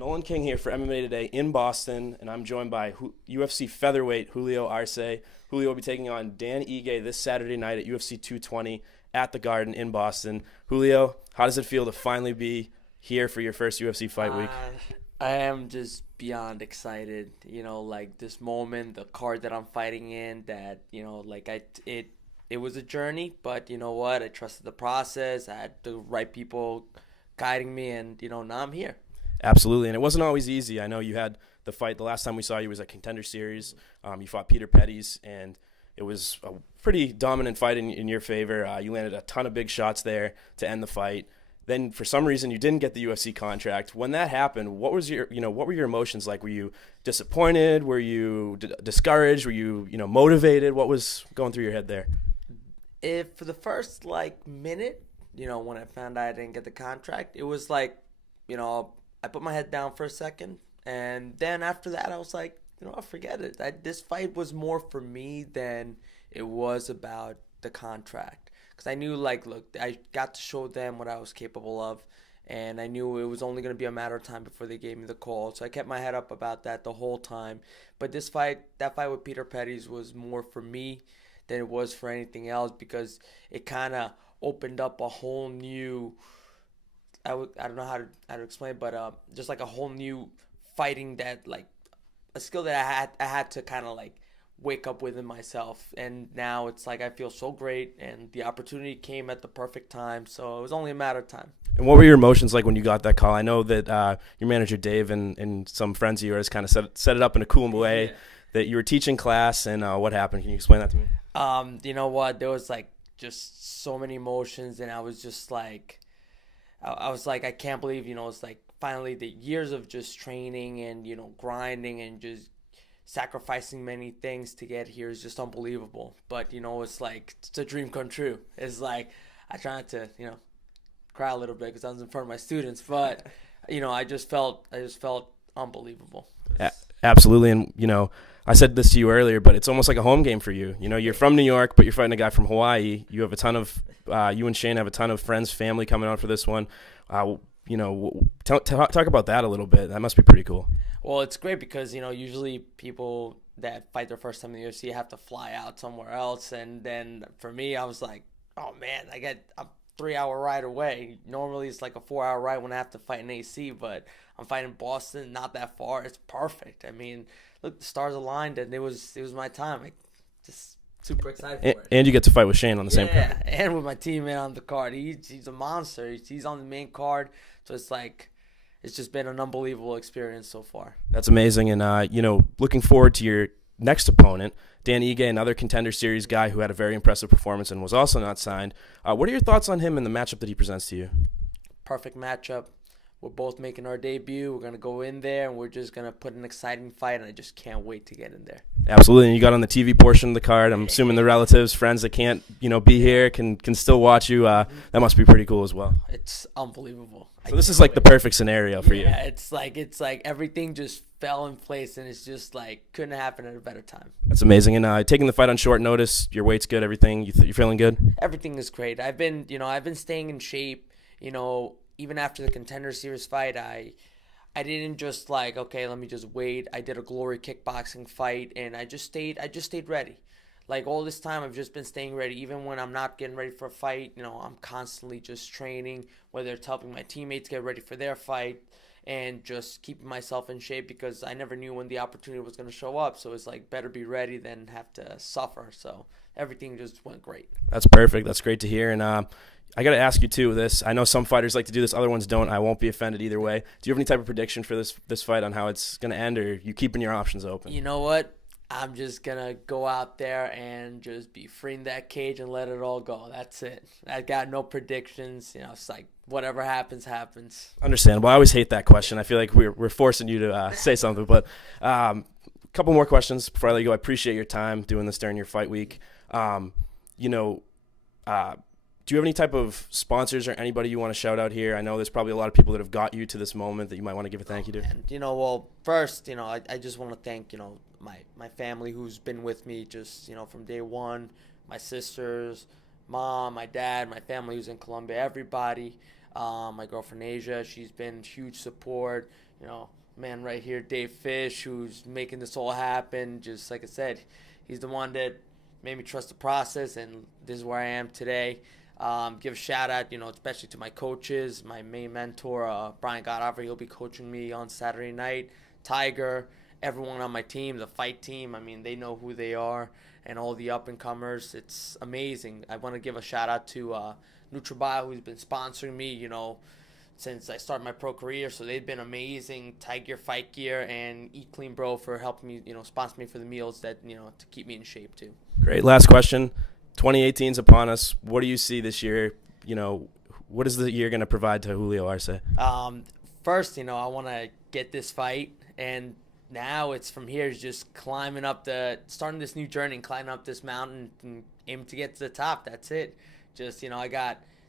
Nolan King here for MMA Today in Boston, and I'm joined by UFC featherweight Julio Arce. Julio will be taking on Dan Ige this Saturday night at UFC 220 at the Garden in Boston. Julio, how does it feel to finally be here for your first UFC fight week? I am just beyond excited. Like this moment, the card that I'm fighting in. That it was a journey, but you know what? I trusted the process. I had the right people guiding me, and now I'm here. Absolutely, and it wasn't always easy. I know you had the fight. The last time we saw you was at Contender Series. You fought Peter Pettis, and it was a pretty dominant fight in your favor. You landed a ton of big shots there to end the fight. Then, for some reason, you didn't get the UFC contract. When that happened, what were your emotions like? Were you disappointed? Were you discouraged? Were you motivated? What was going through your head there? If for the first minute, when I found out I didn't get the contract, it was like, I put my head down for a second, and then after that, I was like, I'll forget it. This fight was more for me than it was about the contract, because I knew, look, I got to show them what I was capable of, and I knew it was only going to be a matter of time before they gave me the call. So I kept my head up about that the whole time. But that fight with Peter Pettis was more for me than it was for anything else, because it kind of opened up a whole new, I don't know how to explain it, but just like a whole new fighting, that a skill that I had to kind of wake up within myself. And now it's like I feel so great, and the opportunity came at the perfect time, so it was only a matter of time. And what were your emotions like when you got that call? I know that your manager Dave and some friends of yours kind of set it up in a cool way. Yeah. That you were teaching class, and what happened? Can you explain that to me? You know what? There was just so many emotions, and I was just I was like, I can't believe, it's like finally the years of just training and, grinding and just sacrificing many things to get here is just unbelievable. But, it's a dream come true. It's like, I try not to, cry a little bit because I was in front of my students, but, I just felt unbelievable. Absolutely, and I said this to you earlier, but it's almost like a home game for you. You're from New York, but you're fighting a guy from Hawaii. You have a ton of you and Shane have a ton of friends, family coming out for this one. Talk about that a little bit. That must be pretty cool. Well, it's great because, usually people that fight their first time in the UFC have to fly out somewhere else. And then for me, I was like, oh, man, I got a 3-hour ride away. Normally it's like a 4-hour ride when I have to fight in AC, but I'm fighting Boston, not that far. It's perfect. I mean, look, the stars aligned, and it was my time. Just super excited for it. And you get to fight with Shane on the same card. Yeah, and with my teammate on the card. He's a monster. He's on the main card. So it's just been an unbelievable experience so far. That's amazing, and looking forward to your next opponent, Dan Ige, another Contender Series guy who had a very impressive performance and was also not signed. What are your thoughts on him and the matchup that he presents to you? Perfect matchup. We're both making our debut. We're going to go in there, and we're just going to put an exciting fight, and I just can't wait to get in there. Absolutely, and you got on the TV portion of the card. I'm assuming the relatives, friends that can't, be here can still watch you. That must be pretty cool as well. It's unbelievable. So this is like the perfect scenario for you. Yeah, it's like everything just fell in place, and it's just couldn't happen at a better time. That's amazing. And taking the fight on short notice, your weight's good, everything. You're feeling good? Everything is great. I've been staying in shape, even after the Contender Series fight. I didn't just okay, let me just wait. I did a Glory kickboxing fight, and I just stayed ready. All this time, I've just been staying ready. Even when I'm not getting ready for a fight, I'm constantly just training, whether it's helping my teammates get ready for their fight and just keeping myself in shape, because I never knew when the opportunity was going to show up. So it's better be ready than have to suffer. So everything just went great. That's perfect. That's great to hear. And I got to ask you, too, this. I know some fighters like to do this, other ones don't. I won't be offended either way. Do you have any type of prediction for this fight on how it's going to end, or are you keeping your options open? You know what? I'm just going to go out there and just be free in that cage and let it all go. That's it. I got no predictions. It's whatever happens, happens. Understandable. I always hate that question. I feel like we're forcing you to say something. But a couple more questions before I let you go. I appreciate your time doing this during your fight week. Do you have any type of sponsors or anybody you want to shout out here? I know there's probably a lot of people that have got you to this moment that you might want to give a thank you to. And, well, first, I just want to thank, my family who's been with me just, from day one, my sisters, mom, my dad, my family who's in Colombia, everybody. My girlfriend Asia, she's been huge support. Man right here, Dave Fish, who's making this all happen. Just like I said, he's the one that made me trust the process, and this is where I am today. Give a shout out, especially to my coaches, my main mentor, Brian Godoffer. He'll be coaching me on Saturday night. Tiger, everyone on my team, the fight team. I mean, they know who they are, and all the up-and-comers. It's amazing. I want to give a shout-out to NutriBio, who's been sponsoring me, since I started my pro career. So they've been amazing. Tiger Fight Gear and Eat Clean Bro for helping me, sponsor me for the meals that, to keep me in shape, too. Great. Last question. 2018's upon us. What do you see this year? What is the year going to provide to Julio Arce? First, I want to get this fight, and now it's from here is just starting this new journey and climbing up this mountain and aim to get to the top. That's it. Just,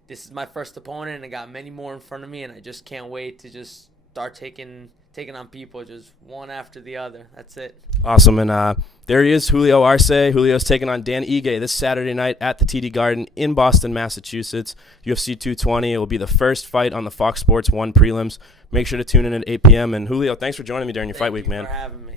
this is my first opponent, and I got many more in front of me, and I just can't wait to just start taking on people just one after the other. That's it. Awesome. And there he is, Julio Arce. Julio's taking on Dan Ige this Saturday night at the TD Garden in Boston, Massachusetts. UFC 220. It will be the first fight on the Fox Sports 1 prelims. Make sure to tune in at 8 p.m. And Julio, thanks for joining me during your fight week, man. Thank you for having me.